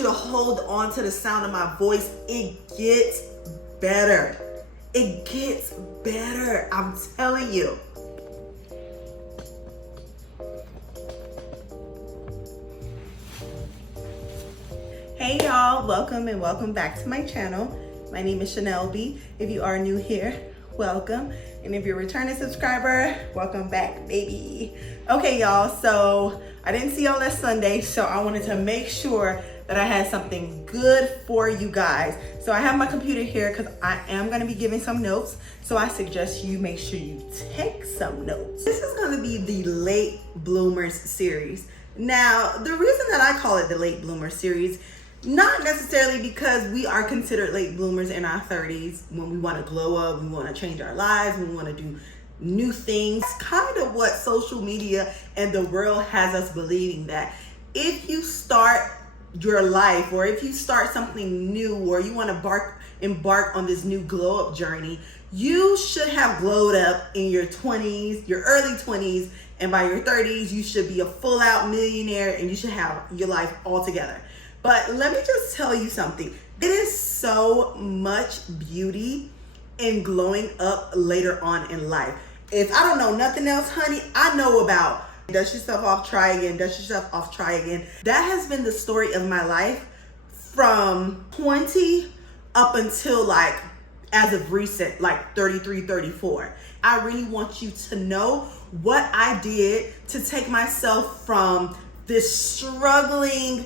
you to hold on to the sound of my voice. It gets better. It gets better. I'm telling you. Hey y'all, welcome and welcome back to my channel. My name is Chanel B. If you are new here, welcome. And if you're a returning subscriber, welcome back, baby. Okay, y'all, so I didn't see y'all last Sunday, so I wanted to make sure that I had something good for you guys. So I have my computer here because I am gonna be giving some notes. So I suggest you make sure you take some notes. This is gonna be the Late Bloomers series. Now, the reason that I call it the Late Bloomers series, not necessarily because we are considered late bloomers in our 30s when we want to glow up, we want to change our lives, we want to do new things. Kind of what social media and the world has us believing, that if you start your life or if you start something new or you want to embark on this new glow up journey, you should have glowed up in your 20s, your early 20s, and by your 30s, you should be a full out millionaire and you should have your life all together. But let me just tell you something. It is so much beauty in glowing up later on in life. If I don't know nothing else, honey, I know about dust yourself off, try again, dust yourself off, try again. That has been the story of my life from 20 up until like, as of recent, like 33, 34. I really want you to know what I did to take myself from this struggling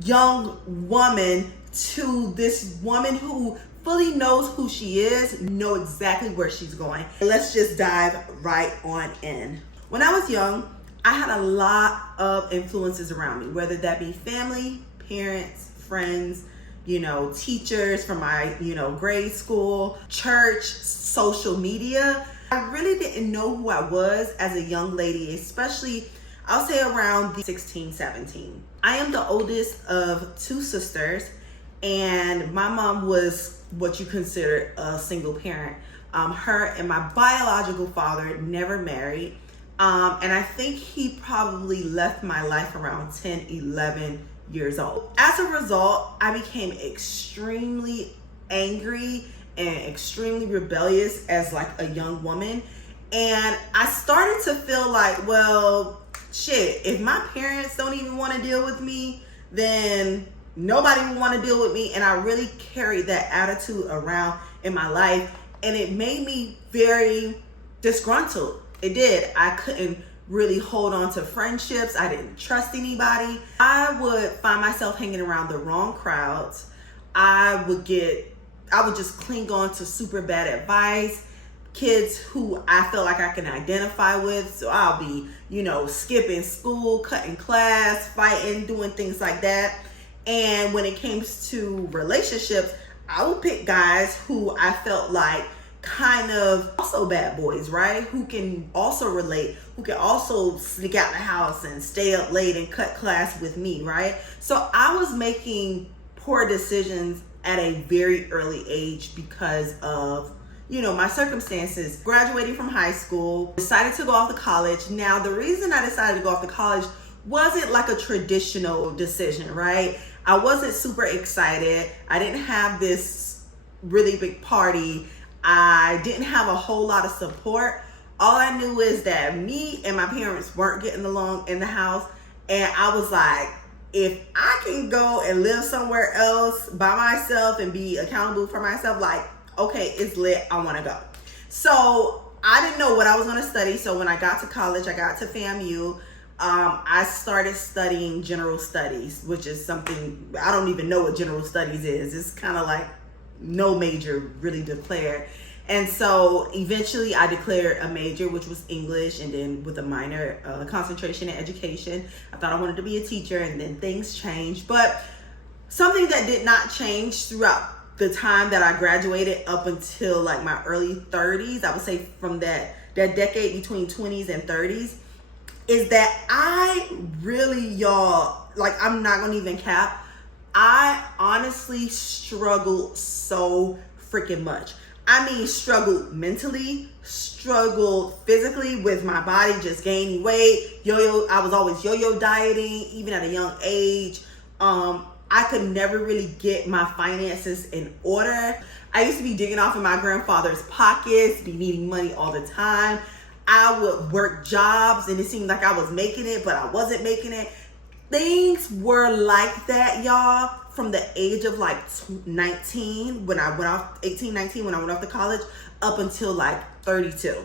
young woman to this woman who fully knows who she is, know exactly where she's going. Let's just dive right on in. When I was young, I had a lot of influences around me, whether that be family, parents, friends, teachers from my, grade school, church, social media. I really didn't know who I was as a young lady, especially I'll say around 16, 17. I am the oldest of two sisters, and my mom was what you consider a single parent. Her and my biological father never married. And I think he probably left my life around 10, 11 years old. As a result, I became extremely angry and extremely rebellious as like a young woman. And I started to feel like, well, shit, if my parents don't even want to deal with me, then nobody will want to deal with me. And I really carried that attitude around in my life, and it made me very disgruntled. It did. I couldn't really hold on to friendships. I didn't trust anybody. I would find myself hanging around the wrong crowds. I would just cling on to super bad advice, kids who I feel like I can identify with. So I'll be, skipping school, cutting class, fighting, doing things like that. And when it came to relationships, I would pick guys who I felt like kind of also bad boys, right? Who can also relate, who can also sneak out the house and stay up late and cut class with me, right? So I was making poor decisions at a very early age because of my circumstances. Graduating from high school, decided to go off to college. Now, the reason I decided to go off to college wasn't like a traditional decision, right? I wasn't super excited. I didn't have this really big party. I didn't have a whole lot of support. All I knew is that me and my parents weren't getting along in the house. And I was like, if I can go and live somewhere else by myself and be accountable for myself, like, okay, it's lit, I want to go. So I didn't know what I was going to study. So when I got to college, I got to FAMU, I started studying general studies, which is something, I don't even know what general studies is. It's kind of like no major really declared. And so eventually I declared a major, which was English, and then with a minor concentration in education. I thought I wanted to be a teacher, and then things changed. But something that did not change throughout the time that I graduated up until like my early 30s, I would say from that decade between 20s and 30s, is that I really, y'all, like, I'm not gonna even cap, I honestly struggled so freaking much. I mean, struggled mentally, struggled physically with my body just gaining weight. I was always yo-yo dieting, even at a young age. I could never really get my finances in order. I used to be digging off in my grandfather's pockets, be needing money all the time. I would work jobs and it seemed like I was making it, but I wasn't making it. Things were like that, y'all, from the age of like 19 when I went off, 18, 19 when I went off to college, up until like 32.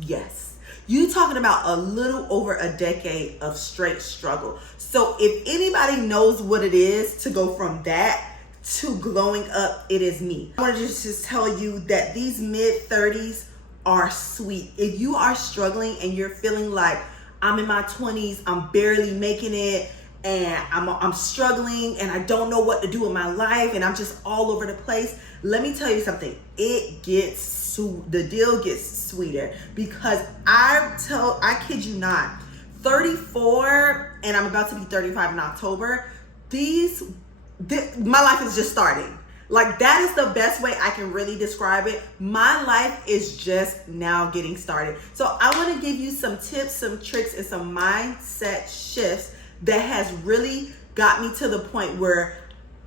Yes. You talking about a little over a decade of straight struggle. So if anybody knows what it is to go from that to glowing up, it is me. I want to just tell you that these mid-30s are sweet. If you are struggling and you're feeling like I'm in my 20s, I'm barely making it, and I'm struggling and I don't know what to do in my life and I'm just all over the place, let me tell you something. The deal gets sweeter, because I kid you not, 34 and I'm about to be 35 in October, my life is just starting. Like, that is the best way I can really describe it. My life is just now getting started. So I want to give you some tips, some tricks, and some mindset shifts that has really got me to the point where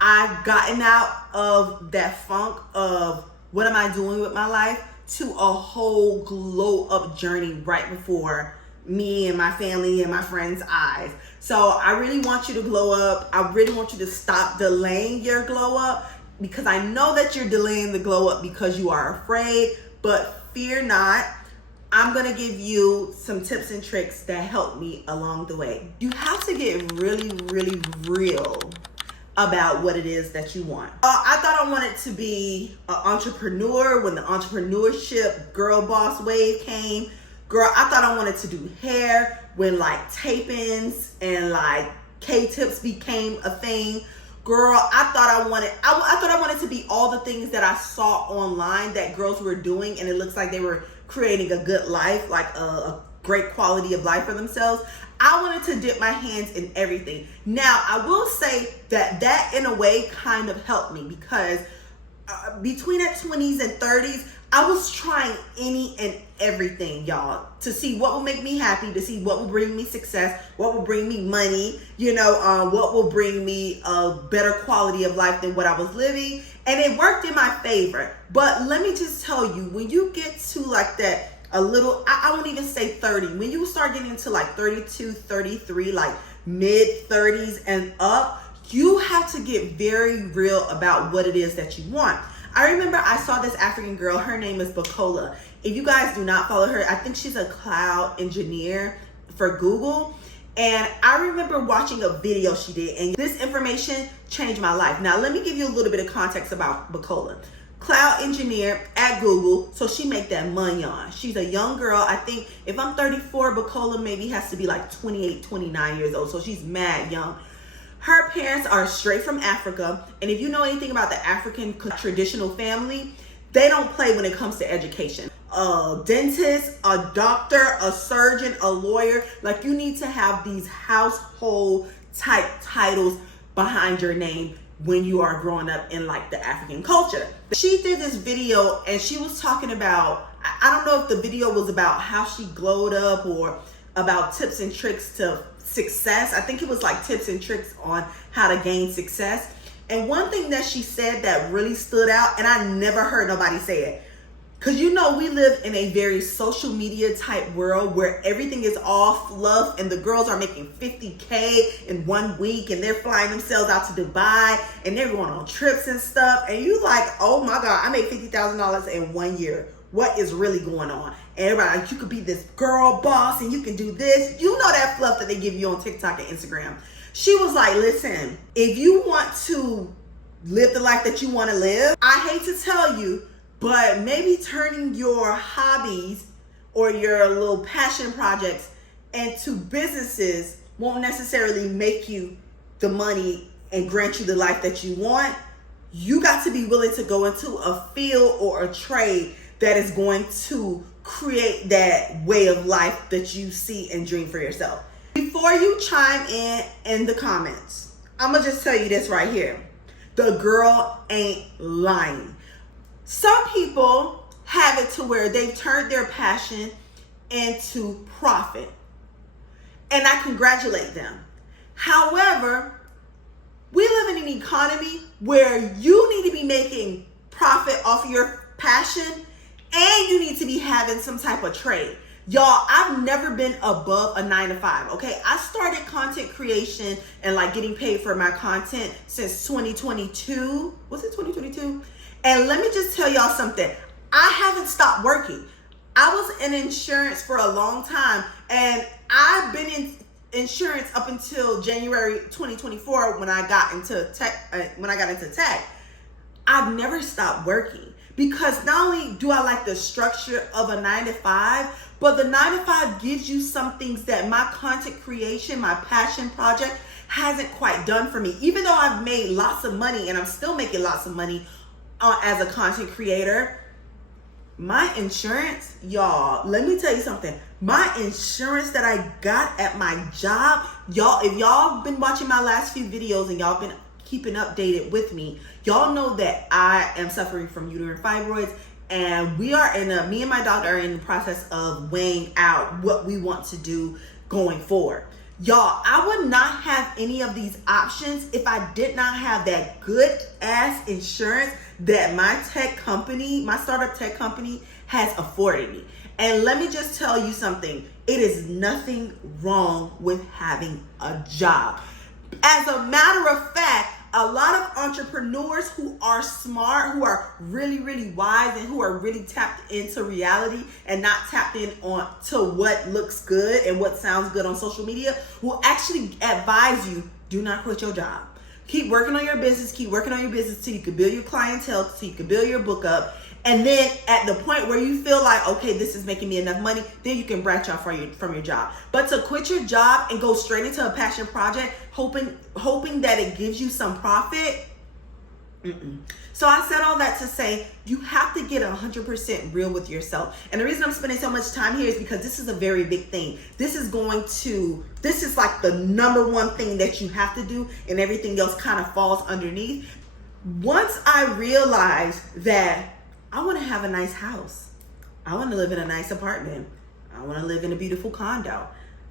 I've gotten out of that funk of what am I doing with my life to a whole glow up journey right before me and my family and my friends' eyes. So I really want you to glow up. I really want you to stop delaying your glow up, because I know that you're delaying the glow up because you are afraid, but fear not. I'm gonna give you some tips and tricks that help me along the way. You have to get really, really real about what it is that you want. I thought I wanted to be an entrepreneur when the entrepreneurship girl boss wave came. Girl, I thought I wanted to do hair when like tape-ins and like K-tips became a thing. Girl, I thought I wanted to be all the things that I saw online that girls were doing, and it looks like they were creating a good life, like a great quality of life for themselves. I wanted to dip my hands in everything. Now, I will say that in a way kind of helped me, because between that 20s and 30s, I was trying any and everything, y'all, to see what will make me happy, to see what will bring me success, what will bring me money, what will bring me a better quality of life than what I was living. And it worked in my favor. But let me just tell you, when you get to like that, I won't even say 30, when you start getting into like 32, 33, like mid 30s and up, you have to get very real about what it is that you want. I remember I saw this African girl, her name is Bacola. If you guys do not follow her, I think she's a cloud engineer for Google. And I remember watching a video she did, and this information changed my life. Now, let me give you a little bit of context about Bacola. Cloud engineer at Google, so she make that money on. She's a young girl. I think if I'm 34, Bacola maybe has to be like 28, 29 years old. So she's mad young. Her parents are straight from Africa. And if you know anything about the African traditional family, they don't play when it comes to education. A dentist, a doctor, a surgeon, a lawyer, like you need to have these household type titles behind your name when you are growing up in like the African culture. She did this video and she was talking about, I don't know if the video was about how she glowed up or about tips and tricks to success. I think it was like tips and tricks on how to gain success. And one thing that she said that really stood out, and I never heard nobody say it, because we live in a very social media type world where everything is all fluff and the girls are making $50K in 1 week and they're flying themselves out to Dubai and they're going on trips and stuff. And you like, oh my God, I made $50,000 in 1 year. What is really going on? And everybody like, you could be this girl boss and you can do this. You know that fluff that they give you on TikTok and Instagram. She was like, listen, if you want to live the life that you want to live, I hate to tell you, but maybe turning your hobbies or your little passion projects into businesses won't necessarily make you the money and grant you the life that you want. You got to be willing to go into a field or a trade that is going to create that way of life that you see and dream for yourself. Before you chime in the comments, I'm gonna just tell you this right here. The girl ain't lying. Some people have it to where they've turned their passion into profit. And I congratulate them. However, We live in an economy where you need to be making profit off of your passion and you need to be having some type of trade. Y'all, I've never been above a 9 to 5, okay? I started content creation and like getting paid for my content since 2022. Was it 2022? And let me just tell y'all something. I haven't stopped working. I was in insurance for a long time, and I've been in insurance up until January 2024 when I got into tech. I've never stopped working because not only do I like the structure of a 9 to 5, but the 9 to 5 gives you some things that my content creation, my passion project hasn't quite done for me. Even though I've made lots of money and I'm still making lots of money as a content creator, my insurance, y'all, let me tell you something. My insurance that I got at my job, y'all, if y'all been watching my last few videos and y'all been keeping updated with me, y'all know that I am suffering from uterine fibroids, and me and my doctor are in the process of weighing out what we want to do going forward. Y'all, I would not have any of these options if I did not have that good ass insurance that my startup tech company has afforded me. And let me just tell you something. It is nothing wrong with having a job. As a matter of fact, a lot of entrepreneurs who are smart, who are really, really wise, and who are really tapped into reality and not tapped in on to what looks good and what sounds good on social media, will actually advise you, do not quit your job. Keep working on your business. Keep working on your business till you can build your clientele, till you can build your book up. And then at the point where you feel like, okay, this is making me enough money, then you can branch out from your job. But to quit your job and go straight into a passion project, hoping that it gives you some profit, So I said all that to say, you have to get 100% real with yourself. And the reason I'm spending so much time here is because this is a very big thing. This is like the number one thing that you have to do, and everything else kind of falls underneath. Once I realized that I want to have a nice house, I want to live in a nice apartment, I want to live in a beautiful condo,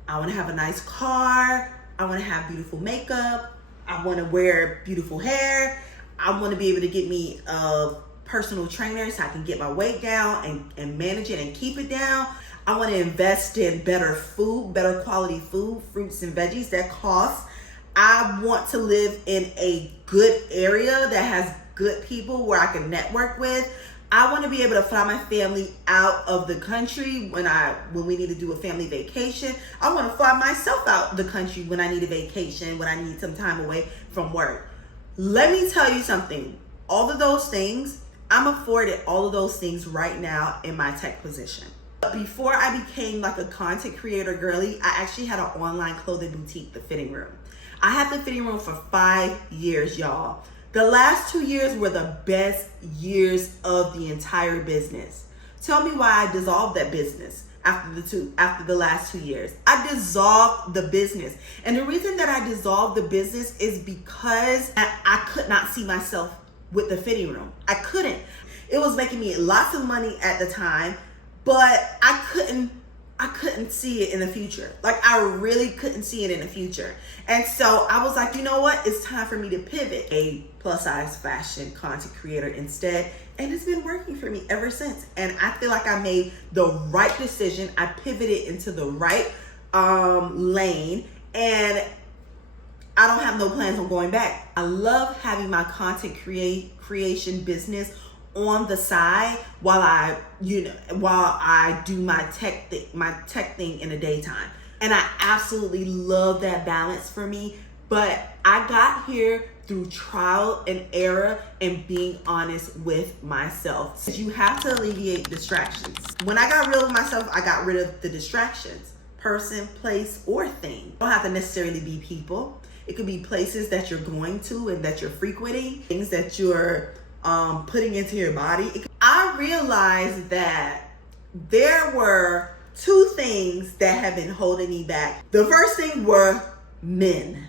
I want to have a nice car, I want to have beautiful makeup, I want to wear beautiful hair, I want to be able to get me a personal trainer so I can get my weight down and manage it and keep it down. I want to invest in better food, better quality food, fruits and veggies that cost. I want to live in a good area that has good people where I can network with. I want to be able to fly my family out of the country when we need to do a family vacation. I want to fly myself out the country when I need a vacation, when I need some time away from work. Let me tell you something. All of those things, I'm afforded all of those things right now in my tech position. Before I became like a content creator girly, I actually had an online clothing boutique, The Fitting Room. I had The Fitting Room for 5 years, y'all. The last 2 years were the best years of the entire business. Tell me why I dissolved that business after the last 2 years. I dissolved the business. And the reason that I dissolved the business is because I could not see myself with The Fitting Room. I couldn't. It was making me lots of money at the time, but I couldn't see it in the future. Like, I really couldn't see it in the future. And so I was like, you know what? It's time for me to pivot. A plus size fashion content creator instead. And it's been working for me ever since. And I feel like I made the right decision. I pivoted into the right lane. And I don't have no plans on going back. I love having my content creation business on the side while I do my tech thing in the daytime. And I absolutely love that balance for me. But I got here through trial and error and being honest with myself. You have to alleviate distractions. When I got real with myself, I got rid of the distractions. Person, place, or thing. It don't have to necessarily be people. It could be places that you're going to and that you're frequenting, things that you're putting into your body. I realized that there were 2 things that have been holding me back. The first thing were men.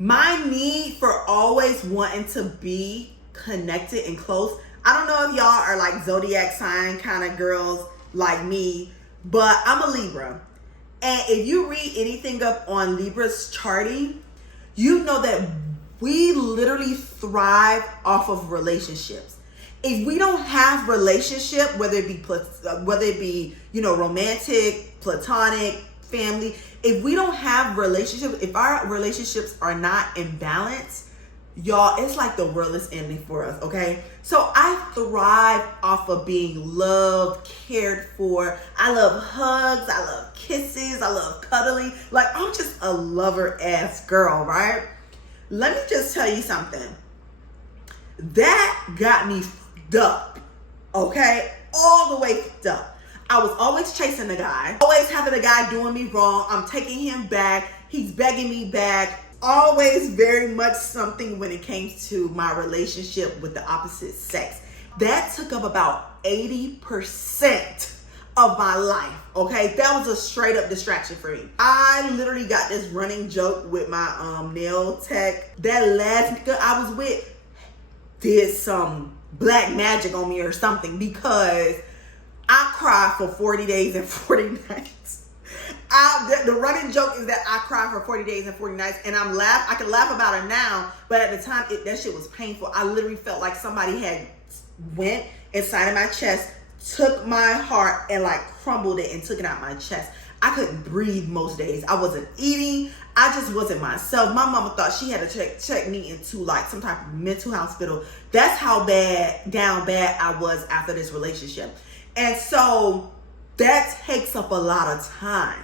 My need for always wanting to be connected and close. I don't know if y'all are like zodiac sign kind of girls like me, but I'm a Libra. And if you read anything up on Libra's charting, you know that we literally thrive off of relationships. If we don't have relationship, whether it be romantic, platonic, family, if we don't have relationships, if our relationships are not in balance, y'all, it's like the world is ending for us, okay? So I thrive off of being loved, cared for. I love hugs, I love kisses, I love cuddling. Like, I'm just a lover ass girl, right? Let me just tell you something. That got me fucked up, okay? All the way fucked up. I was always chasing the guy, always having the guy doing me wrong. I'm taking him back. He's begging me back. Always very much something when it came to my relationship with the opposite sex. That took up about 80% of my life, okay? That was a straight up distraction for me. I literally got this running joke with my nail tech. That last nigga I was with did some black magic on me or something, because I cried for 40 days and 40 nights. The running joke is that I cried for 40 days and 40 nights, and I can laugh about it now, but at the time, that shit was painful. I literally felt like somebody had went inside of my chest, took my heart, and like crumbled it and took it out my chest. I couldn't breathe most days. I wasn't eating. I just wasn't myself. My mama thought she had to check me into like some type of mental hospital. That's how down bad I was after this relationship. And so that takes up a lot of time.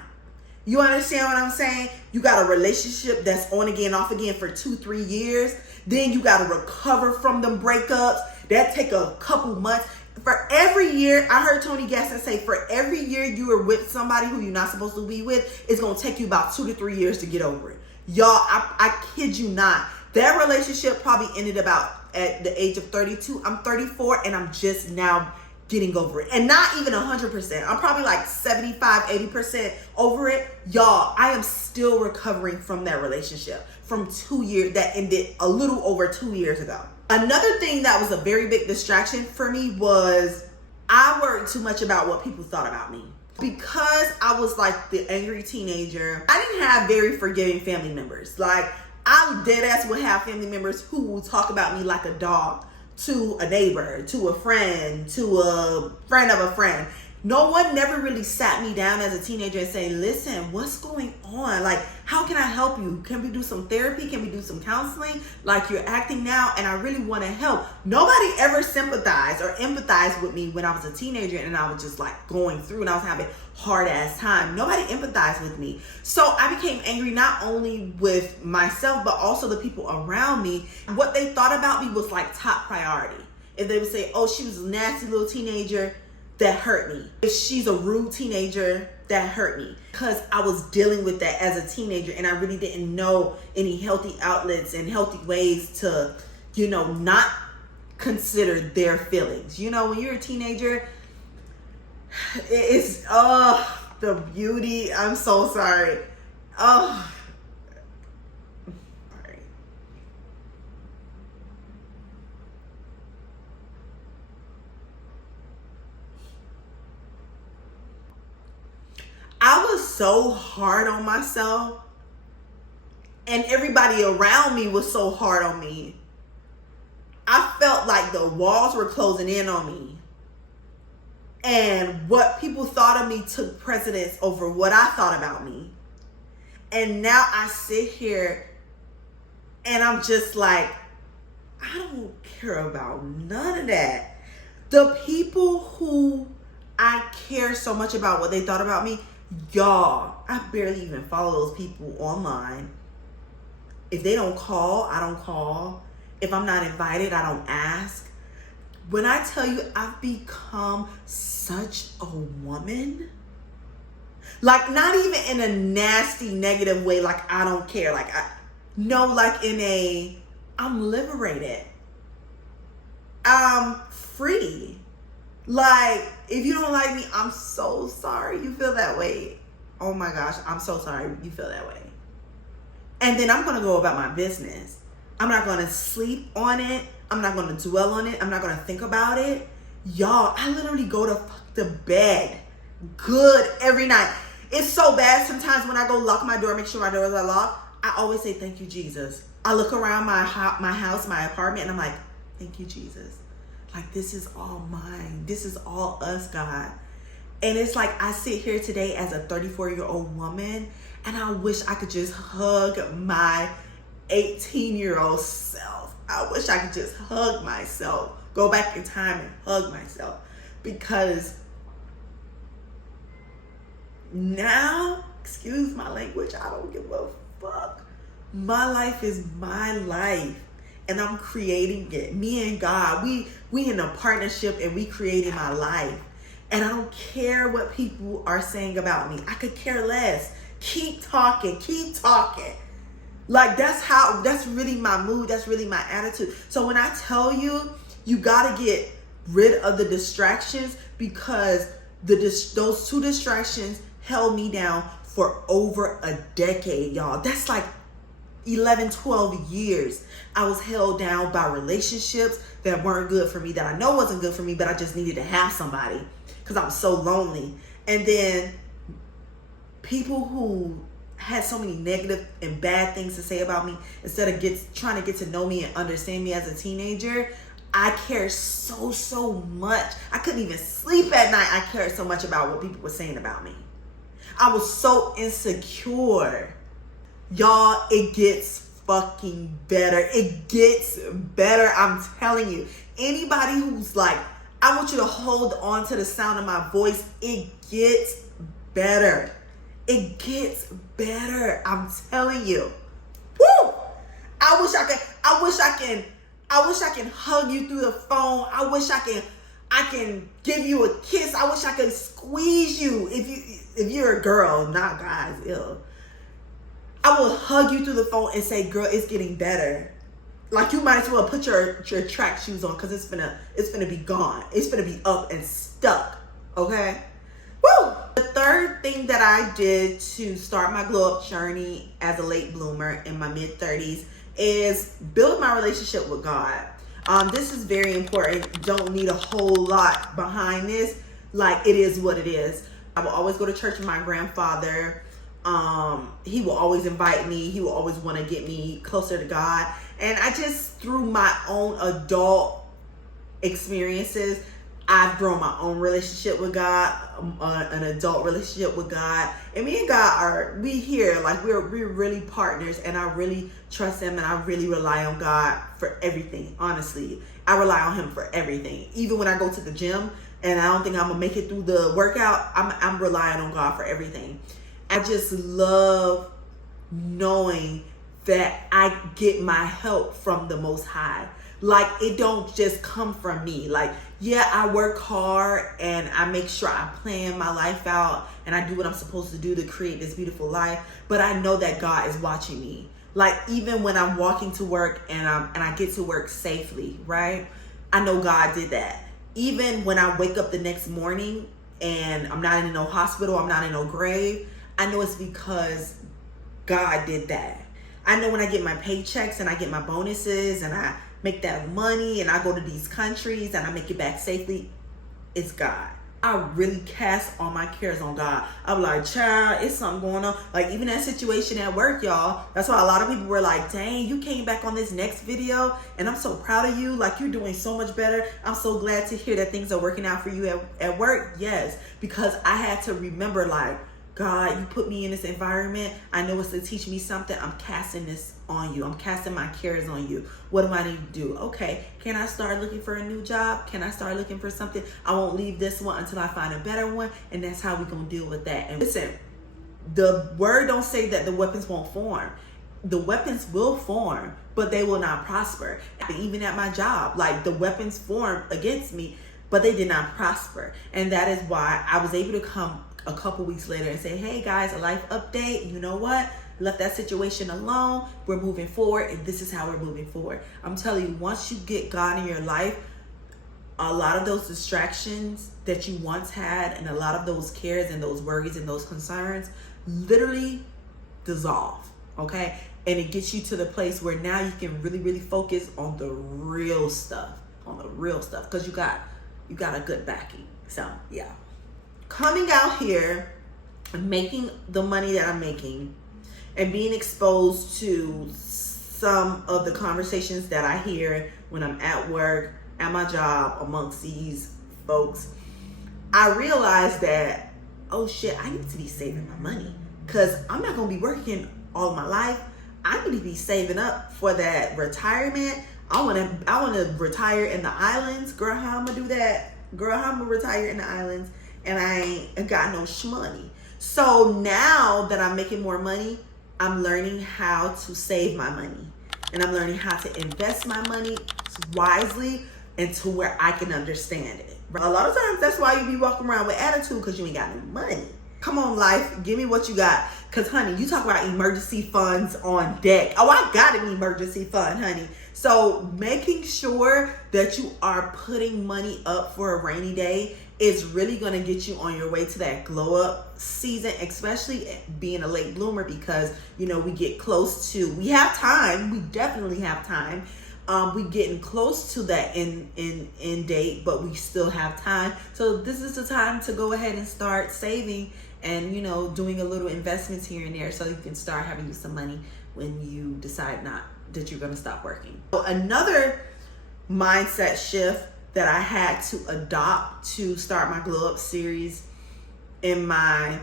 You understand what I'm saying? You got a relationship that's on again, off again for 2-3 years. Then you got to recover from them breakups. That take a couple months. For every year, I heard Tony Gaston say, for every year you are with somebody who you're not supposed to be with, it's going to take you about 2 to 3 years to get over it. Y'all, I kid you not. That relationship probably ended about at the age of 32. I'm 34 and I'm just now getting over it. And not even 100%. I'm probably like 75, 80% over it. Y'all, I am still recovering from that relationship from 2 years that ended a little over 2 years ago. Another thing that was a very big distraction for me was I worried too much about what people thought about me. Because I was like the angry teenager, I didn't have very forgiving family members. Like, I dead ass would have family members who would talk about me like a dog to a neighbor, to a friend of a friend. No one never really sat me down as a teenager and say, listen, what's going on? Like, how can I help you? Can we do some therapy? Can we do some counseling? Like, you're acting now and I really want to help. Nobody ever sympathized or empathized with me when I was a teenager and I was just like going through and I was having hard ass time. Nobody empathized with me. So I became angry not only with myself, but also the people around me. What they thought about me was like top priority. If they would say, oh, she was a nasty little teenager, that hurt me. If she's a rude teenager, that hurt me. Because I was dealing with that as a teenager and I really didn't know any healthy outlets and healthy ways to, not consider their feelings. When you're a teenager, it's, the beauty. I'm so sorry. I was so hard on myself and everybody around me was so hard on me. I felt like the walls were closing in on me. And what people thought of me took precedence over what I thought about me. And now I sit here and I'm just like, I don't care about none of that. The people who I care so much about what they thought about me, y'all, I barely even follow those people online. If they don't call, I don't call. If I'm not invited, I don't ask. When I tell you I've become such a woman, like not even in a nasty, negative way, like I don't care. Like like in a, I'm liberated. I'm free. Like, if you don't like me, I'm so sorry you feel that way. Oh my gosh, I'm so sorry you feel that way. And then I'm going to go about my business. I'm not going to sleep on it. I'm not going to dwell on it. I'm not going to think about it. Y'all, I literally go to the bed good every night. It's so bad sometimes when I go lock my door, make sure my doors are locked. I always say, thank you, Jesus. I look around my house, my apartment, and I'm like, thank you, Jesus. Like, this is all mine. This is all us, God. And it's like, I sit here today as a 34-year-old woman, and I wish I could just hug my 18-year-old self. I wish I could just hug myself, go back in time and hug myself. Because now, excuse my language, I don't give a fuck. My life is my life, and I'm creating it. Me and God, we in a partnership, and we creating my life. And I don't care what people are saying about me. I could care less. Keep talking, keep talking. Like, that's really my mood. That's really my attitude. So when I tell you, you got to get rid of the distractions, because those two distractions held me down for over a decade, y'all. That's like 11, 12 years. I was held down by relationships that weren't good for me, that I know wasn't good for me, but I just needed to have somebody because I was so lonely. And then people who had so many negative and bad things to say about me, instead of trying to get to know me and understand me as a teenager, I cared so much. I couldn't even sleep at night. I cared so much about what people were saying about me. I was so insecure. Y'all, it gets fucking better. It gets better. I'm telling you. Anybody who's like, I want you to hold on to the sound of my voice. It gets better. It gets better. I'm telling you. Woo! I wish I can hug you through the phone. I wish I can give you a kiss. I wish I could squeeze you. If you're a girl, not guys, ew. I will hug you through the phone and say, girl, it's getting better. Like, you might as well put your track shoes on, because it's gonna be gone. It's gonna be up and stuck. Okay? Woo! The third thing that I did to start my glow up journey as a late bloomer in my mid-30s is build my relationship with God. This is very important. Don't need a whole lot behind this. Like, it is what it is. I will always go to church with my grandfather. He will always invite me. He will always want to get me closer to God. And I just, through my own adult experiences, I've grown my own relationship with God, an adult relationship with God. And me and God we're really partners, and I really trust him, and I really rely on God for everything. Honestly, I rely on him for everything. Even when I go to the gym and I don't think I'm gonna make it through the workout, I'm relying on God for everything. I just love knowing that I get my help from the Most High. Like, it don't just come from me. Like, yeah, I work hard and I make sure I plan my life out and I do what I'm supposed to do to create this beautiful life. But I know that God is watching me. Like, even when I'm walking to work and I get to work safely, right? I know God did that. Even when I wake up the next morning and I'm not in no hospital, I'm not in no grave, I know it's because God did that. I know when I get my paychecks and I get my bonuses and I make that money and I go to these countries and I make it back safely, it's God. I really cast all my cares on God. I'm like, child, it's something going on. Like, even that situation at work, y'all. That's why a lot of people were like, dang, you came back on this next video and I'm so proud of you. Like, you're doing so much better. I'm so glad to hear that things are working out for you at work. Yes, because I had to remember, like, God, you put me in this environment. I know it's to teach me something. I'm casting this on you. I'm casting my cares on you. What do I need to do? Okay, can I start looking for a new job? Can I start looking for something? I won't leave this one until I find a better one. And that's how we're going to deal with that. And listen, the word don't say that the weapons won't form. The weapons will form, but they will not prosper. Even at my job, like, the weapons formed against me, but they did not prosper. And that is why I was able to come a couple weeks later and say, hey guys, a life update. You know what? Left that situation alone. We're moving forward, and this is how we're moving forward. I'm telling you, once you get God in your life, a lot of those distractions that you once had and a lot of those cares and those worries and those concerns literally dissolve, okay? And it gets you to the place where now you can really, really focus on the real stuff, because you got a good backing. So, yeah. Coming out here and making the money that I'm making and being exposed to some of the conversations that I hear when I'm at work, at my job, amongst these folks, I realize that, oh shit, I need to be saving my money, because I'm not going to be working all of my life. I need to be saving up for that retirement. I want to retire in the islands. Girl, how I'm going to do that? Girl, how I'm going to retire in the islands and I ain't got no shmoney. So now that I'm making more money, I'm learning how to save my money, and I'm learning how to invest my money wisely and to where I can understand it. A lot of times that's why you be walking around with attitude, because you ain't got no money. Come on, life, give me what you got. Because, honey, you talk about emergency funds on deck. Oh, I got an emergency fund, honey. So making sure that you are putting money up for a rainy day is really going to get you on your way to that glow up season, especially being a late bloomer, because, you know, we get close to, we have time. We definitely have time. We getting close to that end date, but we still have time. So this is the time to go ahead and start saving and, you know, doing a little investments here and there, so you can start having you some money when you decide that you're going to stop working. So another mindset shift that I had to adopt to start my glow up series in my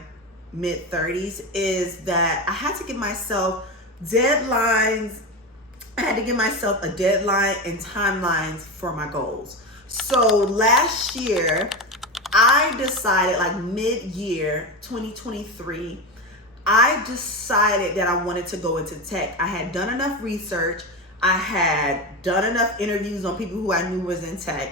mid 30s is that I had to give myself deadlines. I had to give myself a deadline and timelines for my goals. So last year, I decided, like mid-year 2023, I decided that I wanted to go into tech. I had done enough research. I had done enough interviews on people who I knew was in tech.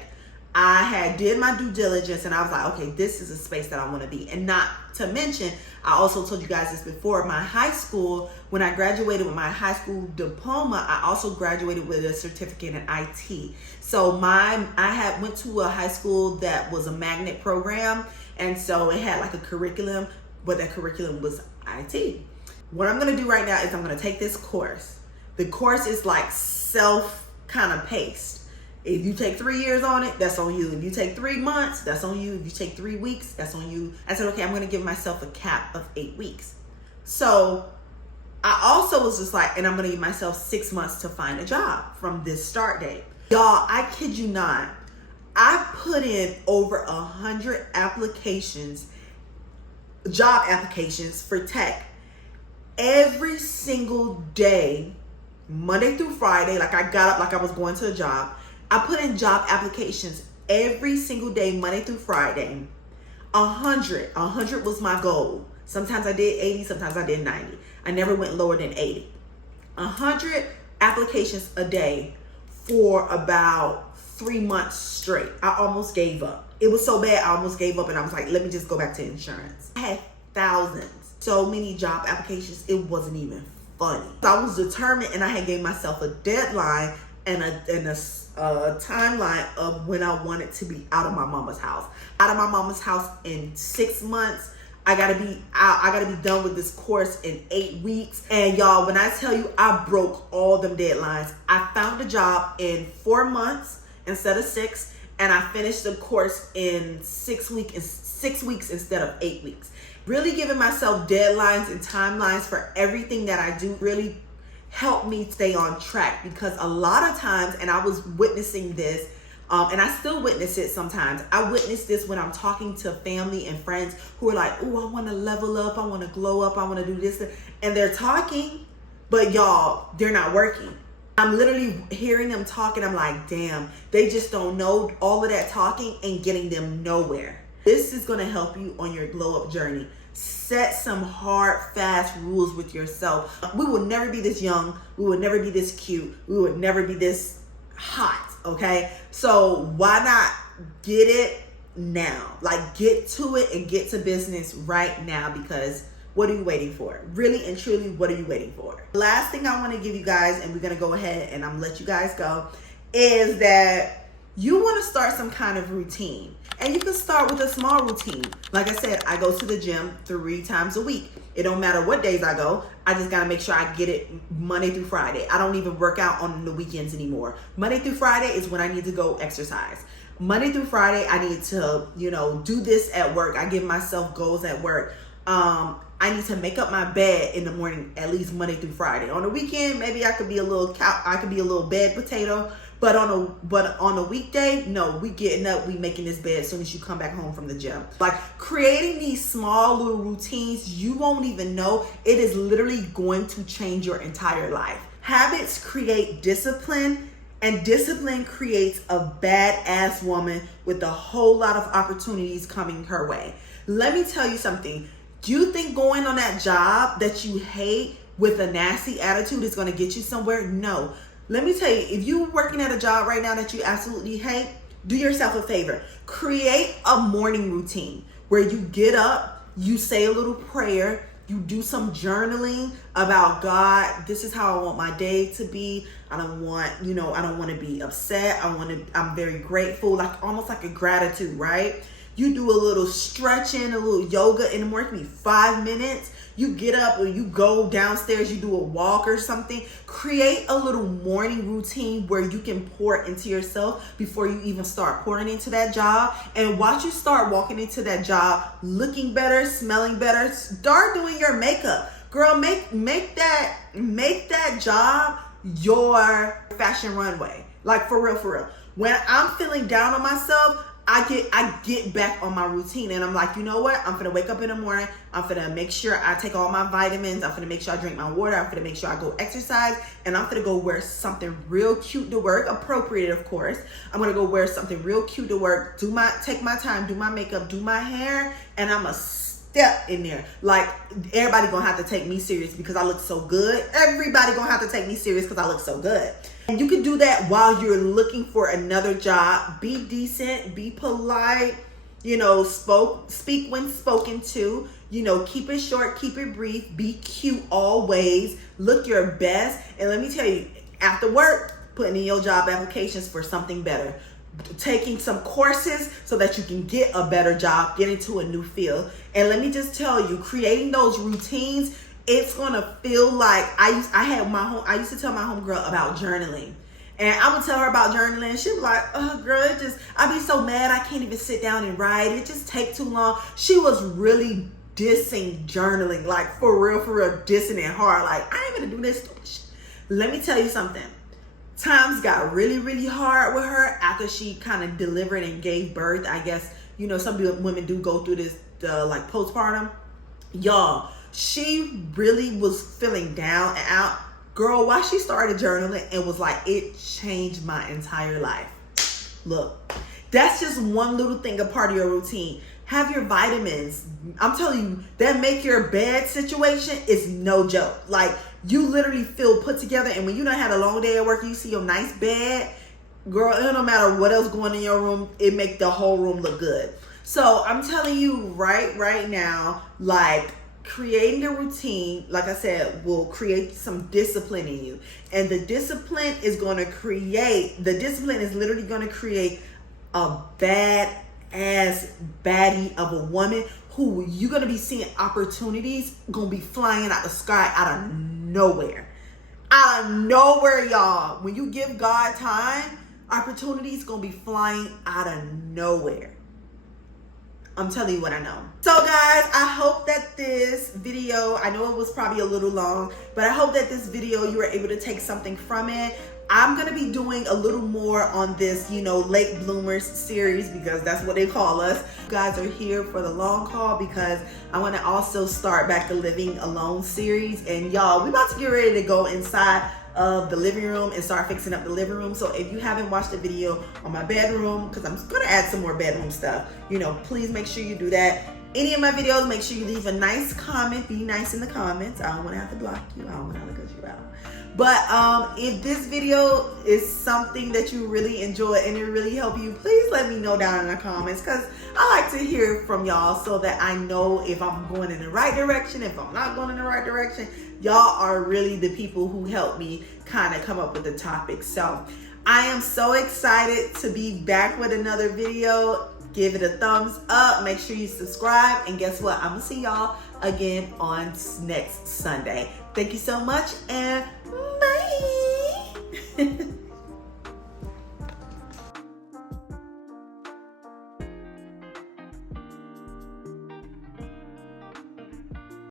I had did my due diligence, and I was like, okay, this is a space that I want to be. And not to mention, I also told you guys this before, my high school, when I graduated with my high school diploma, I also graduated with a certificate in IT. So I went to a high school that was a magnet program, and so it had like a curriculum, but that curriculum was IT. What I'm going to do right now is I'm going to take this course. The course is like self kind of paced. If you take 3 years on it, that's on you. If you take 3 months, that's on you. If you take 3 weeks, that's on you. I said, okay, I'm going to give myself a cap of 8 weeks. So I also was just like, and I'm going to give myself 6 months to find a job from this start date. Y'all, I kid you not. I put in over 100 applications, job applications for tech every single day, Monday through Friday. Like I got up like I was going to a job. I put in job applications every single day, Monday through Friday. 100 was my goal. Sometimes I did 80, sometimes I did 90. I never went lower than 80. 100 applications a day for about 3 months straight. I almost gave up. It was so bad, I almost gave up, and I was like, let me just go back to insurance. I had thousands, so many job applications, it wasn't even funny. So I was determined, and I had gave myself a deadline and a timeline of when I wanted to be out of my mama's house. Out of my mama's house in 6 months. I gotta be out. I gotta be done with this course in 8 weeks. And y'all, when I tell you I broke all them deadlines, I found a job in 4 months instead of 6, and I finished the course in 6 weeks instead of 8 weeks. Really giving myself deadlines and timelines for everything that I do really helped me stay on track, because a lot of times, and I was witnessing this, and I still witness it sometimes. I witness this when I'm talking to family and friends who are like, oh, I want to level up, I want to glow up, I want to do this. And they're talking, but y'all, they're not working. I'm literally hearing them talking. I'm like, damn, they just don't know. All of that talking and getting them nowhere. This is going to help you on your glow up journey. Set some hard, fast rules with yourself. We will never be this young. We will never be this cute. We will never be this hot, okay? So why not get it now? Like, get to it and get to business right now, because what are you waiting for? Really and truly, what are you waiting for? Last thing I want to give you guys, and we're going to go ahead and I'm going to let you guys go, is that you want to start some kind of routine. And you can start with a small routine. Like I said, I go to the gym 3 times a week. It don't matter what days I go. I just got to make sure I get it Monday through Friday. I don't even work out on the weekends anymore. Monday through Friday is when I need to go exercise. Monday through Friday, I need to, do this at work. I give myself goals at work. I need to make up my bed in the morning, at least Monday through Friday. On the weekend, maybe I could be a little bed potato. But on a weekday, no, we getting up, we making this bed as soon as you come back home from the gym. Like creating these small little routines, you won't even know. It is literally going to change your entire life. Habits create discipline, and discipline creates a badass woman with a whole lot of opportunities coming her way. Let me tell you something. Do you think going on that job that you hate with a nasty attitude is going to get you somewhere? No. Let me tell you, if you're working at a job right now that you absolutely hate, do yourself a favor. Create a morning routine where you get up, you say a little prayer, you do some journaling about God. This is how I want my day to be. I don't want to be upset. I'm very grateful, like almost like a gratitude, right? You do a little stretching, a little yoga in the morning. It can be 5 minutes. You get up or you go downstairs, you do a walk or something. Create a little morning routine where you can pour into yourself before you even start pouring into that job. And once you start walking into that job, looking better, smelling better, start doing your makeup. Girl, make that job your fashion runway. Like for real. When I'm feeling down on myself, I get back on my routine and I'm like, you know what? I'm gonna wake up in the morning. I'm gonna make sure I take all my vitamins. I'm gonna make sure I drink my water. I'm gonna make sure I go exercise, and I'm gonna go wear something real cute to work, appropriate of course. I'm gonna go wear something real cute to work, take my time, do my makeup, do my hair, and I'm a step in there. Like everybody gonna have to take me serious because I look so good. Everybody gonna have to take me serious because I look so good. And you can do that while you're looking for another job. Be decent, be polite, speak when spoken to, keep it short, keep it brief, be cute always, look your best. And let me tell you, after work, putting in your job applications for something better. Taking some courses so that you can get a better job, get into a new field. And let me just tell you, creating those routines, it's gonna feel like I used to tell my homegirl about journaling. And I would tell her about journaling, and she was like, oh girl, I'd be so mad I can't even sit down and write. It just takes too long. She was really dissing journaling, like for real, dissing it hard. Like, I ain't gonna do this stupid shit. Let me tell you something. Times got really hard with her after she kind of delivered and gave birth. I guess, some women do go through this, like postpartum. Y'all, she really was feeling down and out. Girl, why she started journaling and was like, it changed my entire life. Look, that's just one little thing, a part of your routine. Have your vitamins. I'm telling you, that make your bed situation is no joke. Like, you literally feel put together, and when you done had a long day at work, you see your nice bed, girl, it don't matter what else going in your room, it make the whole room look good. So I'm telling you right now, like, creating a routine, like I said, will create some discipline in you. And the discipline is literally going to create a badass baddie of a woman who you're going to be seeing opportunities going to be flying out the sky out of nowhere. Out of nowhere, y'all. When you give God time, opportunities going to be flying out of nowhere. I'm telling you what I know. So guys, I hope that this video, I know it was probably a little long, but I hope that this video you were able to take something from it. I'm going to be doing a little more on this, late bloomers series, because that's what they call us. You guys are here for the long haul because I want to also start back the Living Alone series. And y'all, we about to get ready to go inside of the living room and start fixing up the living room. So if you haven't watched the video on my bedroom, because I'm going to add some more bedroom stuff, please make sure you do that. Any of my videos, make sure you leave a nice comment. Be nice in the comments. I don't want to have to block you. I don't want to have to cut you out. But if this video is something that you really enjoy and it really helped you, please let me know down in the comments, because I like to hear from y'all so that I know if I'm going in the right direction, if I'm not going in the right direction. Y'all are really the people who help me kind of come up with the topic. So I am so excited to be back with another video. Give it a thumbs up. Make sure you subscribe. And guess what? I'm going to see y'all again on next Sunday. Thank you so much, and bye.